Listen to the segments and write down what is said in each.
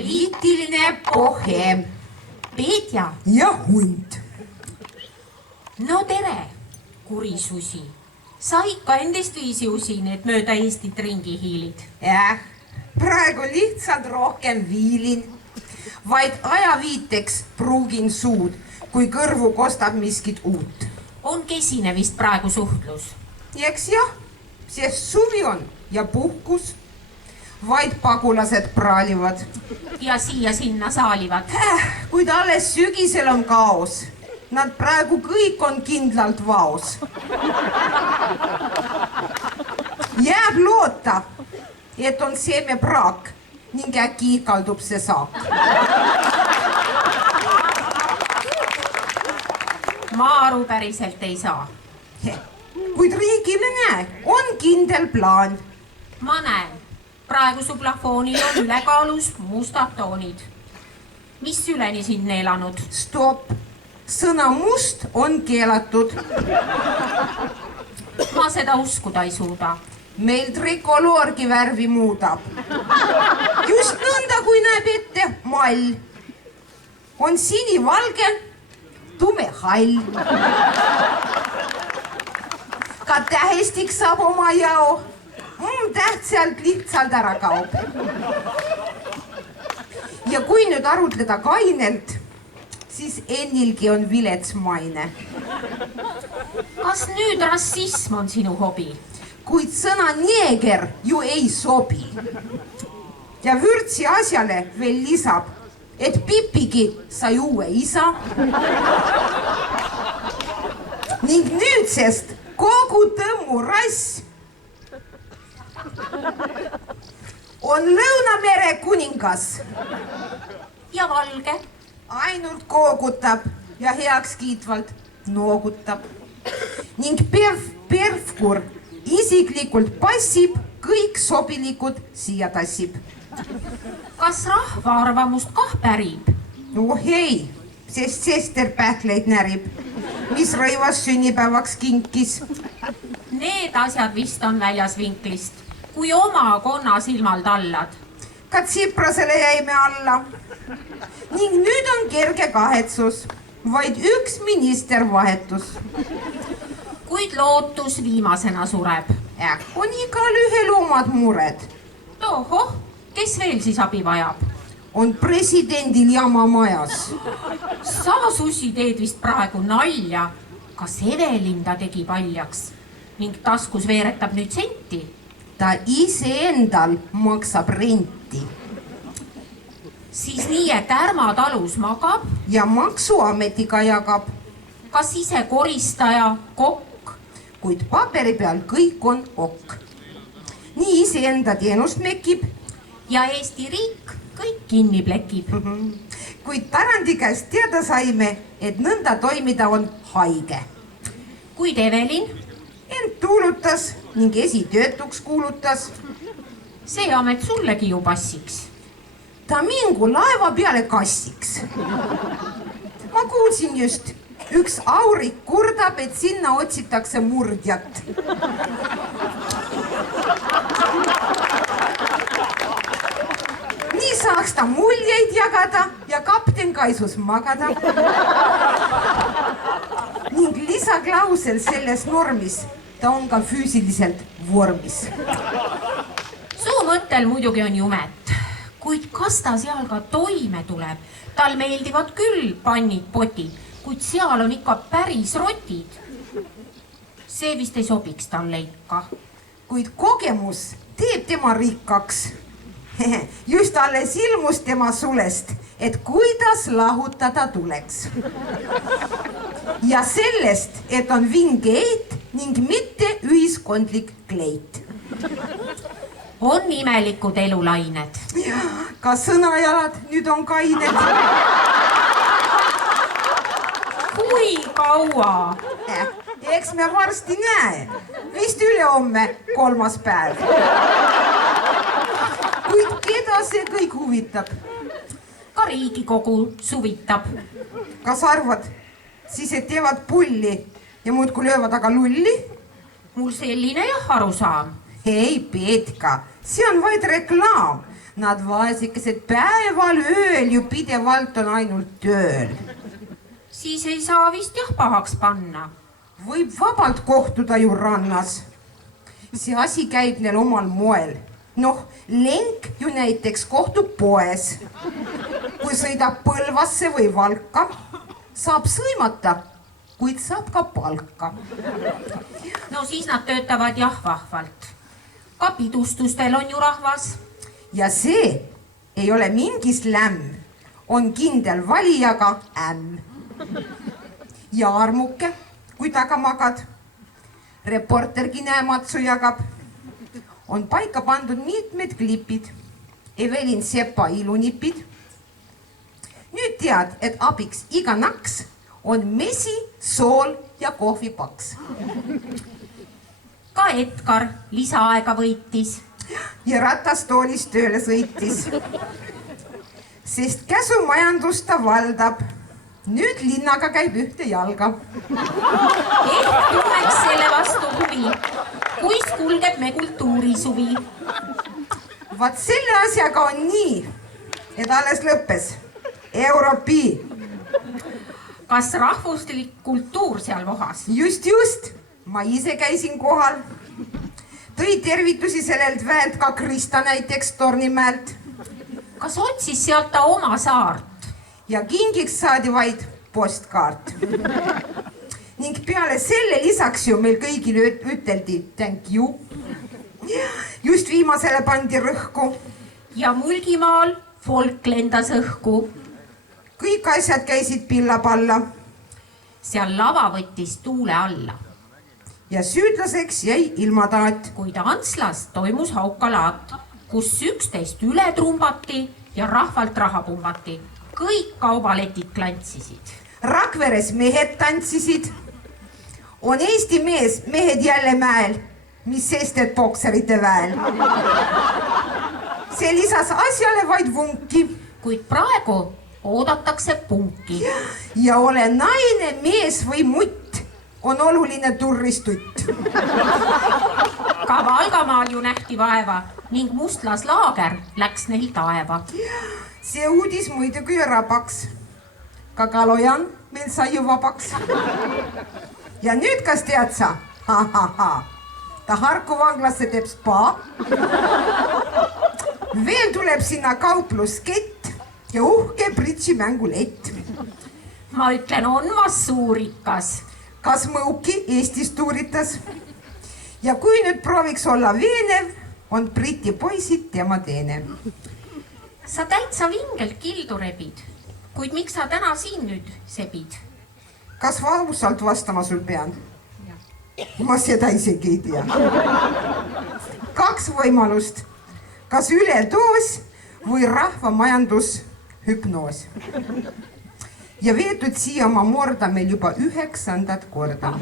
Poliitiline boheem. Peetja. Ja hunt. No tere, kurisusi. Sa ikka endist viisi usin, et mööda Eestit ringi hiilid. Praegu lihtsalt rohkem viilin. Vaid ajaviiteks pruugin suud, kui kõrvu kostab miskit uut. On kesine vist praegu suhtlus? Eks jah, sest suvi on ja puhkus. Vaid pagulased praalivad. Ja siia-sinna saalivad. Kuid alles sügisel on kaos. Nad praegu kõik on kindlalt vaos. Jääb loota, et on seeme praak ning äkki ikaldub see saak. Ma aru päriselt ei saa. Kuid riigile näe, on kindel plaan. Ma näen, praegu su plafoonil on ülekaalus mustad toonid. Mis üleni sind neelanud? Stop, sõna must on keelatud. Ma seda uskuda ei suuda. Meil trikoloorgi värvi muudab. Just nõnda, kui näeb ette mall. On sinivalge, tume hall. Ka tähestik saab oma jao. Täht sealt lihtsalt ära kaob. Ja kui nüüd arutleda kainelt, siis ennilgi on vilets maine. Kas nüüd rassism on sinu hobi? Kuid sõna neeger ju ei sobi. Ja vürtsi asjale veel lisab, et Pipigi sai uue isa. Ning nüüdsest kogu Tõmmu rass on Lõunamere kuningas. Ja valge? Ainult koogutab ja heaks kiitvalt noogutab. Ning Perfkur isiklikult passib, kõik sobilikud siia tassib. Kas rahva arvamust kah pärib? No hei, sest Sester pähkleid närib, mis Rõivas sünnipäevaks kinkis. Need asjad vist on väljas vinklist, kui oma konna silmal tallad. Ka Tsiprasele jäime alla. Ning nüüd on kerge kahetsus, vaid üks minister vahetus. Kuid lootus viimasena sureb. On igal ühel omad mured. Tohoh, kes veel siis abi vajab? On presidendil jama majas. Sa susi teed vist praegu nalja. Kas Evelin ta tegi paljaks ning taskus veeretab nüüd senti? Ta iseendal maksab renti. Siis nii, et Ärma talus magab? Ja maksuametiga jagab. Kas ise koristaja, kokk? Kuid paberi peal kõik on ok. Nii iseenda teenust mekib. Ja Eesti riik kõik kinni plekib. Kuid Tarandi käest teada saime, et nõnda toimida on haige. Kuid Evelin? Ent tuulutas ning esitöötuks kuulutas. See amet sullegi ju passiks. Ta mingu laeva peale kassiks. Ma kuulsin just, üks aurik kurdab, et sinna otsitakse murdjat. Nii saaks ta muljeid jagada ja kapten kaisus magada. Ning lisaklausel selles normis, ta on ka füüsiliselt vormis. Su mõttel muidugi on jumet, kuid kas ta seal ka toime tuleb? Tal meeldivad küll pannid, potid, kuid seal on ikka päris rotid. See vist ei sobiks talle ikka. Kuid kogemus teeb tema rikkaks. Just alles ilmus tema sulest, et kuidas lahutada tuleks. Ja sellest, et on vinge eit ning mitte ühiskondlik kleit. On imelikud elulained. Ka sõnajalad nüüd on kained. Kui kaua? Eks me varsti näe. Vist ülehomme 3. päev. Kuid keda see kõik huvitab? Ka Riigikogu suvitab. Kas arvad, siis et teevad pulli ja muudku löövad aga lulli? Mul selline jah arusaam. Ei, Peetka, see on vaid reklaam. Nad vaesikesed päeval ööl ju pidevalt on ainult tööl. Siis ei saa vist jah pahaks panna. Võib vabalt kohtuda ju rannas. See asi käib neil omal moel. Noh, Lenk ju näiteks kohtub poes. Kui sõidab Põlvasse või Valka, saab sõimata, kuid saab ka palka. No siis nad töötavad jah vahvalt. Ka pidustustel on ju rahvas. Ja see ei ole mingi slämm, on kindel valijaga ämm. Ja armuke, kui taga magad, reportergi näematsu jagab. On paika pandud mitmed klipid, Evelin Sepa ilunipid. Nüüd tead, et abiks iga naks on mesi, sool ja kohvipaks. Ka Edgar lisaaega võitis. Ja ratastoolis tööle sõitis. Sest käsumajandust ta valdab. Nüüd linnaga käib ühte jalga. Ehk tunneks selle vastu huvi, kuis kulgeb me kultuurisuvi. Vaat selle asjaga on nii, et alles lõppes Europi. Kas rahvuslik kultuur seal vohas? Just, ma ise käisin kohal. Tõi tervitusi sellelt väelt ka Krista näiteks Tornimäelt. Kas otsis sealt ta oma saart? Ja kingiks saadi vaid postkaart. Ning peale selle lisaks ju meil kõigile üteldi thank you. Just viimasele pandi rõhku. Ja Mulgimaal folk lendas õhku. Kõik asjad käisid pilla-palla. Seal lava võttis tuule alla. Ja süüdlaseks jäi ilmataat. Kuid Antslas toimus haukalaat, kus 11 üle trumbati ja rahvalt raha pumbati. Kõik kaubaletid klantsisid. Rakveres mehed tantsisid. On Eesti mehed jälle mäel, mis sested bokserite väel. See lisas asjale vaid vunki. Kuid praegu oodatakse punki. Ja ole naine, mees või mutt, on oluline turristutt. Ka Valgamaal ju nähti vaeva ning mustlaslaager läks neil taeva. See uudis muidugi rabaks. Ka Kalojan meil sai ju vabaks. Ja nüüd kas tead sa? Ta Harku vanglasse teeb spa. Veel tuleb sinna kaupluskett ja uhke pritšimängulett. Ma ütlen, on vas suurikas. Kas Mõuki Eestis tuuritas? Ja kui nüüd prooviks olla veenev, on Briti poisid tema teene. Sa täitsa vingelt kildu rebid, kuid miks sa täna siin nüüd sebid? Kas ausalt vastama sul pean? Ma seda isegi ei tea. 2 võimalust. Kas üledoos või rahvamajandus hüpnoos. Ja veetud siia oma morda meil juba 9. korda.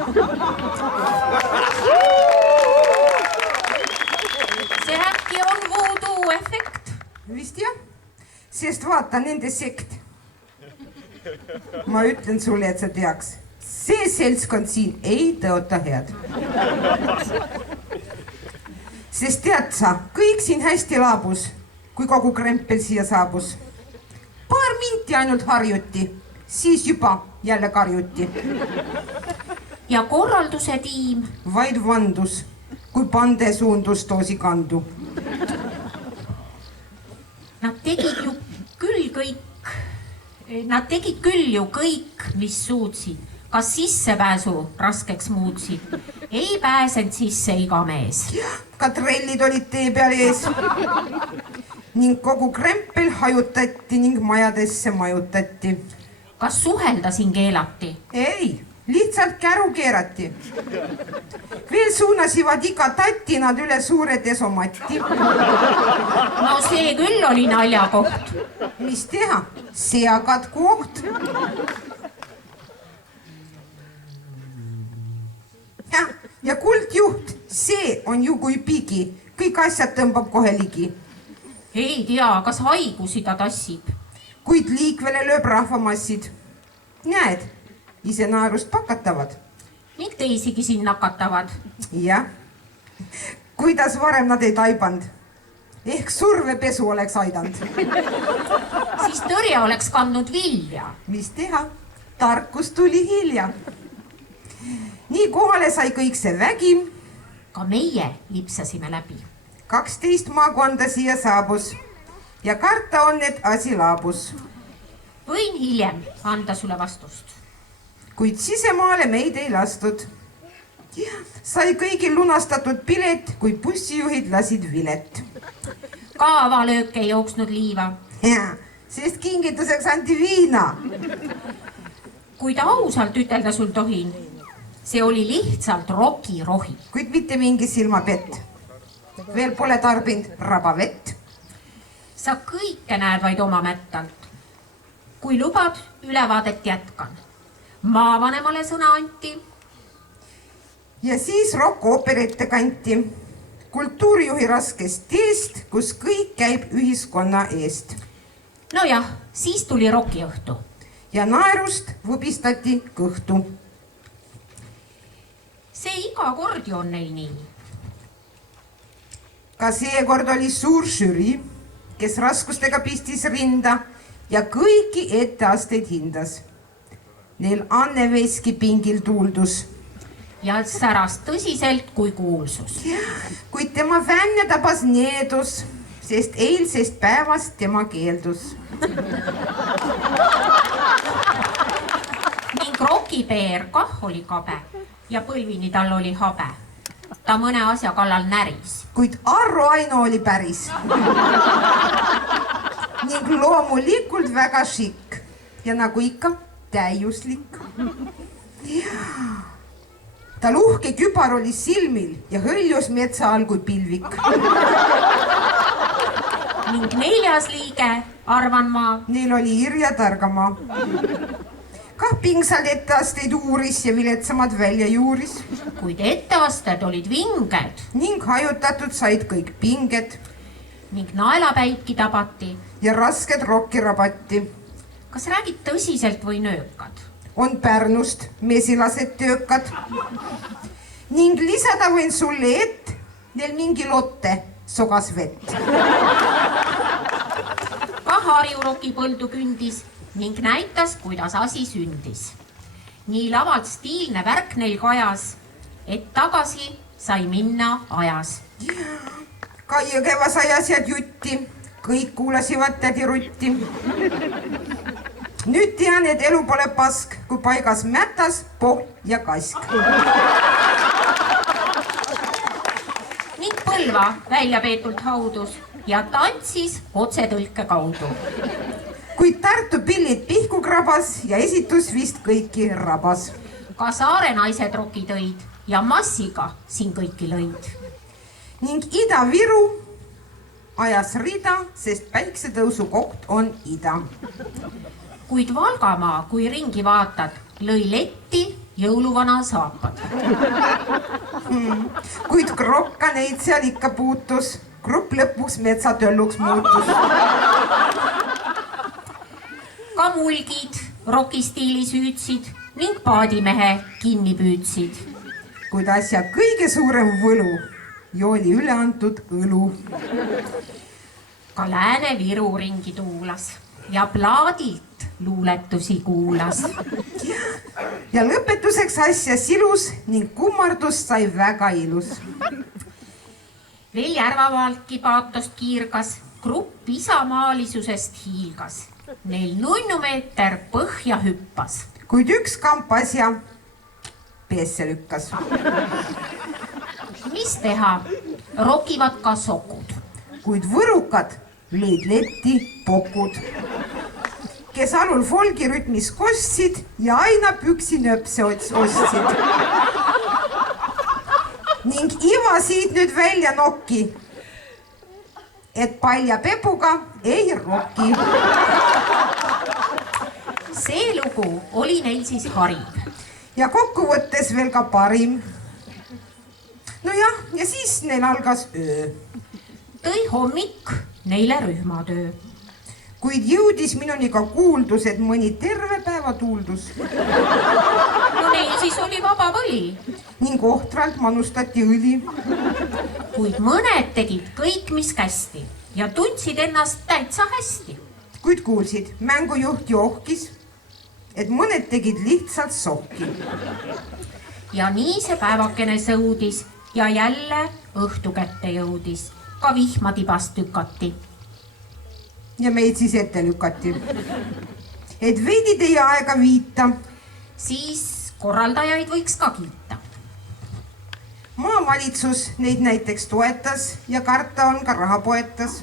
See äkki on voodoo efekt? Vist jah, sest vaata nende sekt. Ma ütlen sulle, et sa teaks. See seltskond siin ei tõota head. Sest tead sa, kõik siin hästi laabus, kui kogu krempel siia saabus. Paar minti ainult harjuti, siis juba jälle karjuti. Ja korralduse tiim vaid vandus, kui pande suundus toosi kandu. Nad tegid küll ju kõik, mis suutsid. Kas sissepääsu raskeks muutsid? Ei pääsend sisse iga mees. Ka trellid olid tee peal ees. Ning kogu krempel hajutati ning majadesse majutati. Kas suhelda siin keelati? Ei, lihtsalt käru keerati. Veel suunasivad iga tatti nad üle suure desomatti. No see küll oli naljakoht. Mis teha? Seakatku oht. Ja kuldjuht, see on ju kui pigi. Kõik asjad tõmbab kohe ligi. Ei tea, kas haigusi ta tassib. Kuid liikvele lööb rahvamassid. Näed, ise naerust pakatavad. Ning teisigi siin nakatavad. Jah, kuidas varem nad ei taiband. ehk survepesu oleks aidanud. Siis tõrje oleks kandnud vilja. Mis teha? Tarkus tuli hilja. Nii kohale sai kõik see vägi. Ka meie lipsasime läbi. 12 maakonda siia saabus ja karta on, et asi laabus. Võin hiljem anda sulle vastust. Kuid sisemaale meid ei lastud. Sai kõigil lunastatud pilet, kui bussijuhid lasid vilet. Ka avalöök ei jooksnud liiva. Sest kingituseks anti viina. Kuid ausalt ütelda sul tohin, see oli lihtsalt rokirohi. Kuid mitte mingi silmapett. Veel pole tarbinud rabavett. Sa kõike näed vaid oma mättalt. Kui lubad, ülevaadet jätkan. Maavanemale sõna anti. Ja siis rock-ooper ette kanti. Kultuurijuhi raskest teest, kus kõik käib ühiskonna eest. No jah, siis tuli rokiõhtu. Ja naerust võbistati kõhtu. See iga kord ju on neil nii. Ka seekord oli suur žürii, kes raskustega pistis rinda ja kõiki etteasteid hindas. Neil Anne Veski pingil tuuldus. Ja säras tõsiselt kui kuulsus. Kuid tema fänne tabas needus, sest eilsest päevast tema keeldus. Ning rokipeer kah oli kabe ja põlvini tal oli habe. Ta mõne asja kallal näris. Kuid Arro Aino oli päris. Ning loomulikult väga šikk ja nagu ikka täiuslik. Tal uhke kübar oli silmil ja hõljus metsa all kui pilvik. Ning 4. liige, arvan ma, Neil oli Irja Targamaa. Kah pingsal etteasteid uuris ja viletsamad välja juuris. kuid etteasted olid vinged Ning hajutatud said kõik pinged ning naelapäiki tabati. ja rasked rokki rabati. Kas räägid tõsiselt või nöökad? On Pärnust mesilased töökad. Ning lisada võin sulle, et neil mingi Lotte sogas vett. Ka Harju rokipõldu kündis ning näitas, kuidas asi sündis. Nii lavalt stiilne värk neil kajas, et tagasi sai minna ajas. Ka Jõgeva sai asjad jutti, kõik kuulasivad tädi Rutti. Nüüd tean, et elu pole pask, kui paigas mätas, pohl ja kask. Ning Põlva välja peetult haudus ja tantsis otsetõlke kaudu. Kuid Tartu pillid pihku krabas ja esitus vist kõiki rabas. Ka Saare naised roki tõid ja massiga siin kõiki lõid. Ning Ida-Viru ajas rida, sest päiksetõusu koht on ida. Kuid Valgamaa, kui ringi vaatad, lõi letti jõuluvana saapad. Kuid krokka neid seal ikka puutus, grupp lõpuks metsatölluks muutus. Ka mulgid rokistiilis hüüdsid ning paadimehe kinni püüdsid. Kuid asja kõige suurem võlu jooli üle antud õlu. Ka Lääne-Viru ringi tuulas ja plaadilt luuletusi kuulas. Ja lõpetuseks asja silus ning kummardust sai väga ilus. Veel Järvavaaltki paatost kiirgas, grupp isamaalisusest hiilgas. Neil nunnumeeter põhja hüppas. Kuid üks kamp asja peesse lükkas. Mis teha? Rokivad ka sokud. Kuid võrukad lõid letti pokud, kes alul folgi rütmis kostsid ja aina püksi nöpse ostsid. Ning Iva siit nüüd välja nokki, et palja pepuga ei roki. See lugu oli neil siis hariv. Ja kokkuvõttes veel ka parim. No jah, ja siis neil algas öö. Tõi hommik neile rühmatöö. Kuid jõudis minuni ka kuuldus, et mõni terve päeva tuuldus. No neil siis oli vaba võli. ning ohtralt manustati õli. kuid mõned tegid kõik, mis kästi ja tundsid ennast täitsa hästi. Kuid kuulsid, mängujuht johkis, et mõned tegid lihtsalt sohki. Ja nii see päevakene sõudis ja jälle õhtu kätte jõudis. Ka vihmatibast tükati. Ja meid siis ette lükati. Et veidi teie aega viita. Siis korraldajaid võiks ka kiita. Maavalitsus neid näiteks toetas ja karta on ka raha poetas.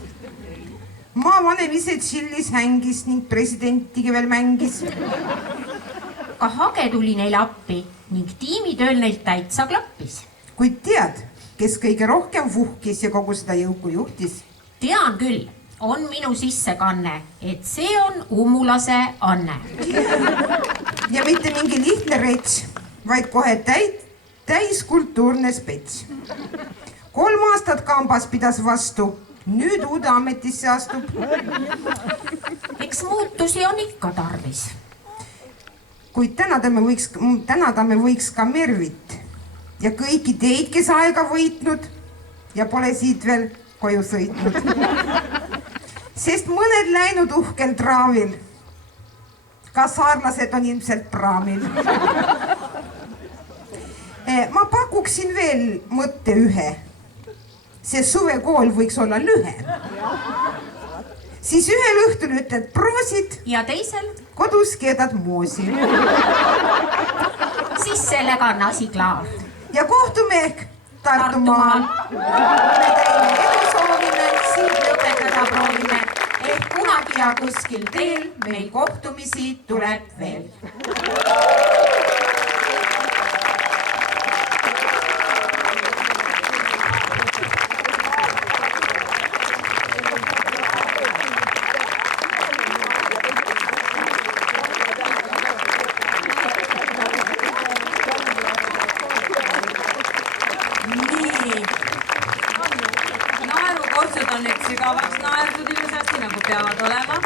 Maavanem ise chillis hängis ning presidentigi veel mängis. Ka Hage tuli neile appi ning tiimitööl neilt täitsa klappis. Kuid tead, kes kõige rohkem vuhkis ja kogu seda jõuku juhtis? Tean küll, on minu sissekanne, et see on Ummulase Anne. Ja mitte mingi lihtne rets, vaid kohe täiskultuurne spets. 3 aastat kambas pidas vastu, nüüd uude ametisse astub. Eks muutusi on ikka tarvis. Kuid tänada me võiks ka Mervit ja kõiki teid, kes aega võitnud ja pole siit veel koju sõitnud. Sest mõned läinud uhkel traavil. Ka saarlased on ilmselt praamil. Ma pakuksin veel mõtte ühe. See suvekool võiks olla lühe. Siis ühel õhtul ütled proosid ja teisel kodus keedad moosi. Siis sellega on asi klaar. Ja kohtume ehk Tartumaal. Me teile edu soovime, siit lõpetada proovime. Ehk kunagi ja kuskil teel meil kohtumisi tuleb veel. Naerukorsud on nüüd sügavaks naerdud ilusasti, nagu peavad olema.